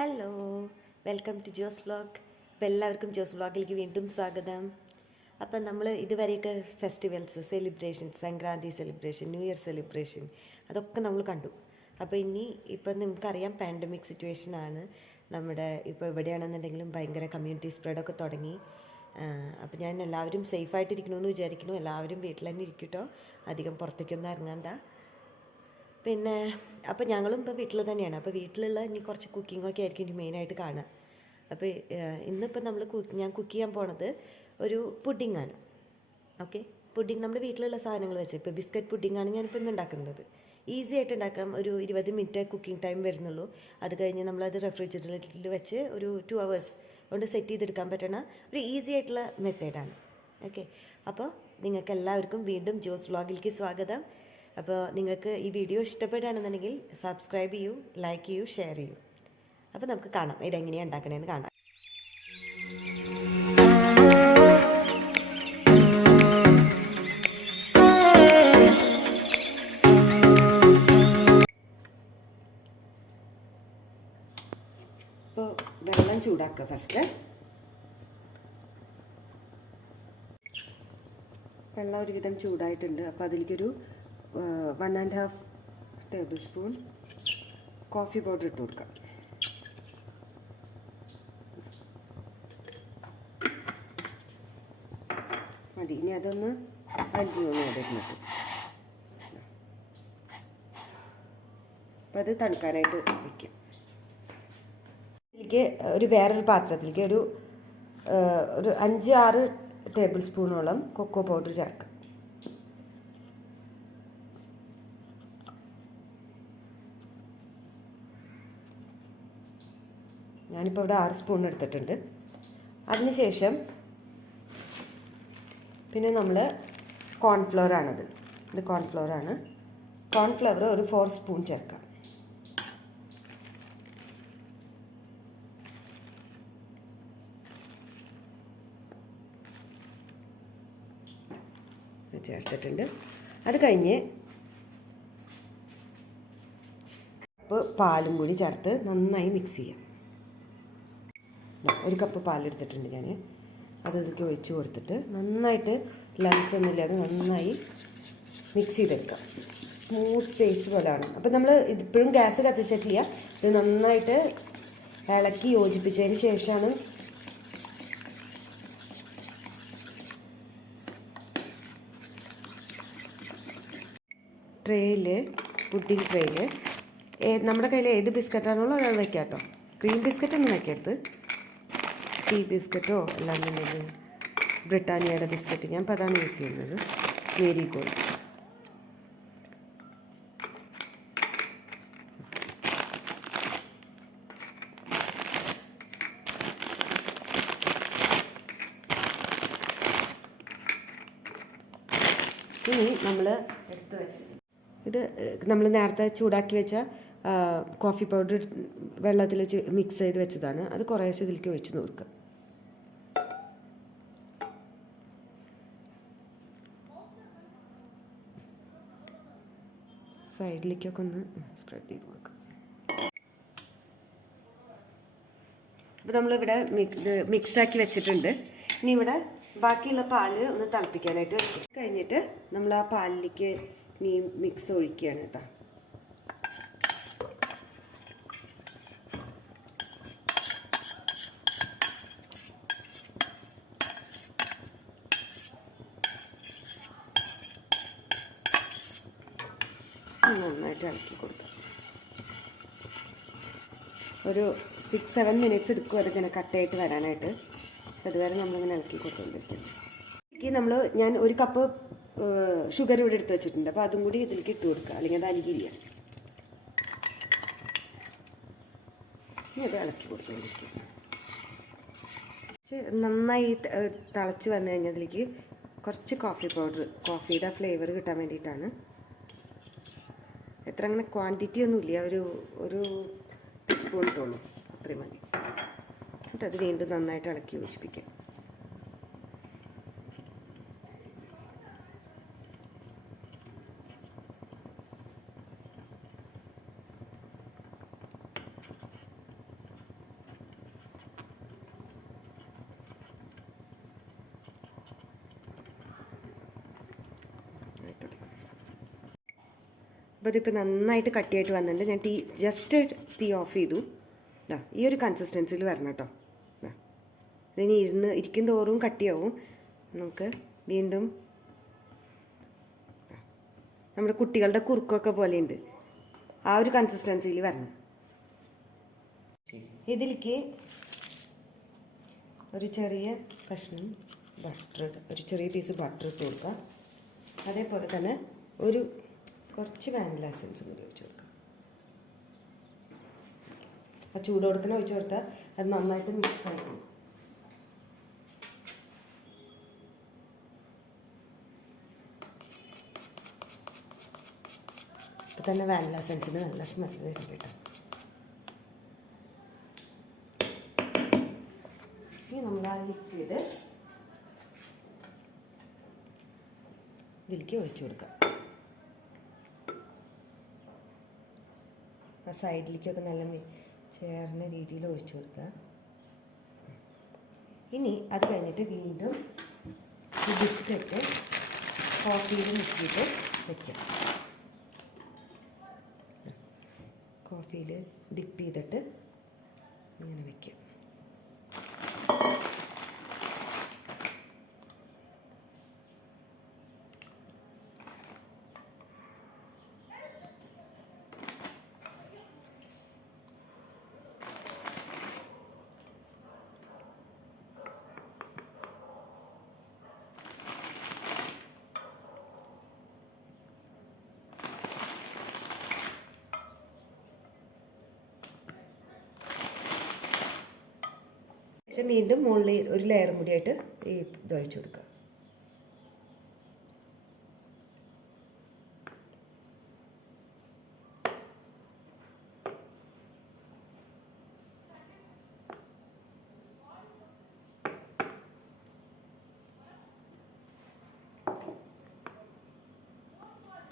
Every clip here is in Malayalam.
Hello, welcome to Jose vlog. അപ്പോൾ എല്ലാവർക്കും ജോസ് വ്ലോഗിലേക്ക് വീണ്ടും സ്വാഗതം. അപ്പം നമ്മൾ ഇതുവരെയൊക്കെ festivals, celebration, Sankranti celebration, new year celebration അതൊക്കെ നമ്മൾ കണ്ടു. അപ്പോൾ ഇപ്പം നിങ്ങൾക്കറിയാം പാൻഡമിക് സിറ്റുവേഷനാണ്. നമ്മുടെ ഇപ്പോൾ എവിടെയാണെന്നുണ്ടെങ്കിലും ഭയങ്കര കമ്മ്യൂണിറ്റി സ്പ്രെഡൊക്കെ തുടങ്ങി. അപ്പോൾ ഞാൻ എല്ലാവരും സേഫായിട്ടിരിക്കണമെന്ന് വിചാരിക്കുന്നു. എല്ലാവരും വീട്ടിൽ തന്നെ ഇരിക്കട്ടോ, അധികം പുറത്തേക്കൊന്നും ഇറങ്ങണ്ട. പിന്നെ അപ്പോൾ ഞങ്ങളും ഇപ്പോൾ വീട്ടിൽ തന്നെയാണ്. അപ്പോൾ വീട്ടിലുള്ള ഇനി കുറച്ച് കുക്കിങ്ങൊക്കെ ആയിരിക്കും ഇനി മെയിനായിട്ട് കാണുക. അപ്പോൾ ഇന്നിപ്പോൾ ഞാൻ കുക്ക് ചെയ്യാൻ പോണത് ഒരു പുഡിങ്ങാണ്. ഓക്കെ, പുഡിങ് നമ്മുടെ വീട്ടിലുള്ള സാധനങ്ങൾ വെച്ച് ഇപ്പോൾ ബിസ്ക്കറ്റ് പുഡിങ്ങാണ് ഞാനിപ്പോൾ ഇന്ന് ഉണ്ടാക്കുന്നത്. ഈസി ആയിട്ട് ഉണ്ടാക്കാം. ഒരു 20 മിനിറ്റ് കുക്കിംഗ് ടൈം വരുന്നുള്ളൂ. അത് കഴിഞ്ഞ് നമ്മളത് റെഫ്രിജറേറ്ററിൽ വെച്ച് ഒരു 2 hours കൊണ്ട് സെറ്റ് ചെയ്തെടുക്കാൻ പറ്റുന്ന ഒരു ഈസി ആയിട്ടുള്ള മെത്തേഡാണ്. ഓക്കെ, അപ്പോൾ നിങ്ങൾക്ക് എല്ലാവർക്കും വീണ്ടും ജോസ് വ്ലോഗിലേക്ക് സ്വാഗതം. അപ്പോൾ നിങ്ങൾക്ക് ഈ വീഡിയോ ഇഷ്ടപ്പെടുകയാണെന്നുണ്ടെങ്കിൽ സബ്സ്ക്രൈബ് ചെയ്യൂ, ലൈക്ക് ചെയ്യൂ, ഷെയർ ചെയ്യൂ. അപ്പോൾ നമുക്ക് കാണാം ഇതെങ്ങനെയാണ് ഉണ്ടാക്കണേന്ന് കാണാം. ഇപ്പോൾ വെള്ളം ചൂടാക്കുക ഫസ്റ്റ്. വെള്ളം ഒരുവിധം ചൂടായിട്ടുണ്ട്. അപ്പോൾ അതിലേക്കൊരു 1.5 ടേബിൾ സ്പൂൺ കോഫി പൗഡർ ഇട്ട് കൊടുക്കാം. മതി. ഇനി അതൊന്ന് അലിഞ്ഞ് വരുന്നത്. അപ്പം അത് തണുക്കാനായിട്ട് വയ്ക്കാം. ഇതിലേക്ക് വേറൊരു പാത്രത്തിലേക്ക് ഒരു 5-6 ടേബിൾ സ്പൂണോളം കൊക്കോ പൗഡർ ചേർക്കാം. ഞാനിപ്പോൾ ഇവിടെ 6 സ്പൂൺ എടുത്തിട്ടുണ്ട്. അതിനുശേഷം പിന്നെ നമ്മൾ കോൺഫ്ലവറാണിത്. ഇത് കോൺഫ്ലവറാണ്. കോൺഫ്ലവർ ഒരു 4 സ്പൂൺ ചേർക്കാം. ചേർത്തിട്ടുണ്ട്. അത് കഴിഞ്ഞ് പാലും കൂടി ചേർത്ത് നന്നായി മിക്സ് ചെയ്യാം. 1 കപ്പ് പാലെടുത്തിട്ടുണ്ട് ഞാൻ. അത് ഇതിലേക്ക് ഒഴിച്ച് കൊടുത്തിട്ട് നന്നായിട്ട് ലംസ് ഒന്നുമില്ലാതെ നന്നായി മിക്സ് ചെയ്തെടുക്കാം. സ്മൂത്ത് പേസ്റ്റ് പോലെയാണ്. അപ്പോൾ നമ്മൾ ഇതിപ്പോഴും ഗ്യാസ് കത്തിച്ചിട്ടില്ല. ഇത് നന്നായിട്ട് ഇളക്കി യോജിപ്പിച്ചതിന് ശേഷമാണ് പുഡിംഗ് ട്രേയിൽ നമ്മുടെ കയ്യിൽ ഏത് ബിസ്ക്കറ്റാണുള്ളൂ അത് വയ്ക്കാം കേട്ടോ. ക്രീം ബിസ്ക്കറ്റ് ഒന്നും വയ്ക്കരുത്. ടീ ബിസ്ക്കറ്റോ അല്ലാന്നുണ്ടെങ്കിൽ ബ്രിട്ടാനിയയുടെ ബിസ്ക്കറ്റ്, ഞാൻ ഇപ്പോൾ അതാണ് യൂസ് ചെയ്യുന്നത്. Marie Gold. ഇനി നമ്മൾ എടുത്ത് വെച്ച് ഇത് നമ്മൾ നേരത്തെ ചൂടാക്കി വെച്ച കോഫി പൗഡർ വെള്ളത്തിൽ മിക്സ് ചെയ്ത് വെച്ചതാണ്. അത് കുറേശ്ശെ ഇതിലേക്ക് ഒഴിച്ച് നോക്കുക. സൈഡിലേക്കൊക്കെ ഒന്ന് സ്പ്രെഡ് ചെയ്ത് കൊടുക്കുക. അപ്പോൾ നമ്മളിവിടെ മിക്സാക്കി വെച്ചിട്ടുണ്ട്. ഇനി ഇവിടെ ബാക്കിയുള്ള പാല് ഒന്ന് തിളപ്പിക്കാനായിട്ട് വെക്കും. കഴിഞ്ഞിട്ട് നമ്മൾ ആ പാലിലേക്ക് ഇനി മിക്സ് ഒഴിക്കുകയാണ് കേട്ടോ. നന്നായിട്ട് ഇളക്കി കൊടുക്കാം. ഒരു 6-7 മിനിറ്റ്സ് എടുക്കും അതിങ്ങനെ കട്ടയായിട്ട് വരാനായിട്ട്. അതുവരെ നമ്മളിങ്ങനെ ഇളക്കി കൊടുത്തുകൊണ്ടിരിക്കും. ഞാൻ 1 കപ്പ് ഷുഗർ ഇവിടെ എടുത്ത് വെച്ചിട്ടുണ്ട്. അപ്പോൾ അതും കൂടി ഇതിലേക്ക് ഇട്ട് കൊടുക്കുക, അല്ലെങ്കിൽ അത് അലികില്ല. ഇനി അത് ഇളക്കി കൊടുത്തുകൊണ്ടിരിക്കുക. നന്നായി തിളച്ച് വന്നു കഴിഞ്ഞാൽ അതിലേക്ക് കുറച്ച് കോഫി പൗഡർ, കോഫിയുടെ ഫ്ലേവർ കിട്ടാൻ വേണ്ടിയിട്ടാണ്. എത്ര അങ്ങനെ ക്വാണ്ടിറ്റി ഒന്നുമില്ല, ഒരു ടീസ്പൂൺ ഇട്ടുള്ളൂ, അത്രയും മതി. എന്നിട്ട് അത് വീണ്ടും നന്നായിട്ട് ഇളക്കി യോജിപ്പിക്കാം. അപ്പോൾ ഇതിപ്പോൾ നന്നായിട്ട് കട്ടിയായിട്ട് വന്നിട്ടുണ്ട്. ഞാൻ ജസ്റ്റ് തീ ഓഫ് ചെയ്തു. ഈ ഒരു കൺസിസ്റ്റൻസിയിൽ വരണം കേട്ടോ. ഇതിനി ഇരിക്കും തോറും കട്ടിയാവും. നമുക്ക് വീണ്ടും നമ്മുടെ കുട്ടികളുടെ കുറുക്കൊക്കെ പോലെയുണ്ട്, ആ ഒരു കൺസിസ്റ്റൻസിയിൽ വരണം. ഇതിലേക്ക് ഒരു ചെറിയ കഷ്ണം ബട്ടർ, ഒരു ചെറിയ പീസ് ബട്ടർ ഇട്ട് കൊടുക്കുക. അതേപോലെ തന്നെ കുറച്ച് വാനില എസൻസും കൂടി ഒഴിച്ച് കൊടുക്കുക. ആ ചൂടോടത്തിന് ഒഴിച്ച് കൊടുത്താൽ അത് നന്നായിട്ട് മിക്സ് ആയിരിക്കും. ഇപ്പം തന്നെ വാനില എസൻസിന് നല്ല സ്മെല്ല് വരും കേട്ടോ. ഇനി നമ്മൾ ആ ലിക്വിഡ് ഇതിലേക്ക് ഒഴിച്ചു കൊടുക്കാം. ആ സൈഡിലേക്കൊക്കെ നല്ല ചേർന്ന രീതിയിൽ ഒഴിച്ചു കൊടുക്കുക. ഇനി അത് കഴിഞ്ഞിട്ട് വീണ്ടും ഈ ബിസ്ക്കറ്റ് കോഫിയിൽ മുക്കിയിട്ട് വയ്ക്കാം. കോഫിയിൽ ഡിപ്പ് ചെയ്തിട്ട് ഇങ്ങനെ വയ്ക്കാം. പക്ഷെ വീണ്ടും മുകളിൽ ഒരു ലെയറും കൂടിയായിട്ട് ഈ ഇത് ഒഴിച്ചു കൊടുക്കുക.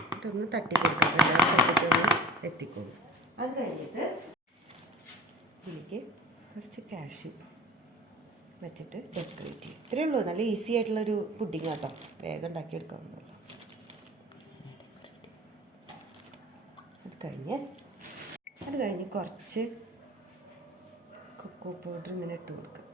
എന്നിട്ടൊന്ന് തട്ടി കൊടുക്കുക, എല്ലാ സ്ഥലത്തേക്കൊന്ന് എത്തിക്കോളൂ. അത് കഴിഞ്ഞിട്ട് ഇതിലേക്ക് കുറച്ച് കാഷ്യൂ വെച്ചിട്ട് ഡെക്കറേറ്റ് ചെയ്യും. ഇത്രയേ ഉള്ളൂ. നല്ല ഈസി ആയിട്ടുള്ളൊരു പുഡിങ് കേട്ടോ, വേഗം ഉണ്ടാക്കിയെടുക്കാവുന്നതല്ലോ. അത് കഴിഞ്ഞ് കുറച്ച് കൊക്കോ പൗഡർ ഇങ്ങനെ ഇട്ട് കൊടുക്കുക.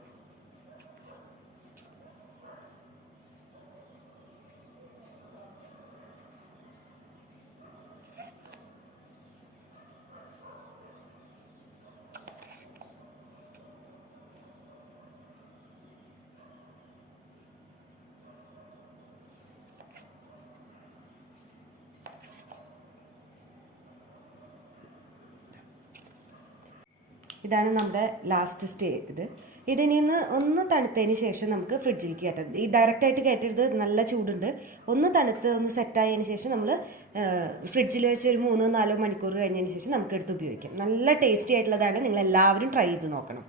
ഇതാണ് നമ്മുടെ ലാസ്റ്റ് ഇതിനി ഒന്ന് തണുത്തതിന് ശേഷം നമുക്ക് ഫ്രിഡ്ജിലേക്ക് കയറ്റാം. ഈ ഡയറക്റ്റായിട്ട് കയറ്റരുത്, നല്ല ചൂടുണ്ട്. ഒന്ന് തണുത്ത് ഒന്ന് സെറ്റായതിന് ശേഷം നമ്മൾ ഫ്രിഡ്ജിൽ വെച്ച് ഒരു 3-4 മണിക്കൂർ കഴിഞ്ഞതിന് ശേഷം നമുക്ക് എടുത്ത് ഉപയോഗിക്കാം. നല്ല ടേസ്റ്റി ആയിട്ടുള്ളതാണ്. നിങ്ങൾ എല്ലാവരും ട്രൈ ചെയ്ത് നോക്കണം.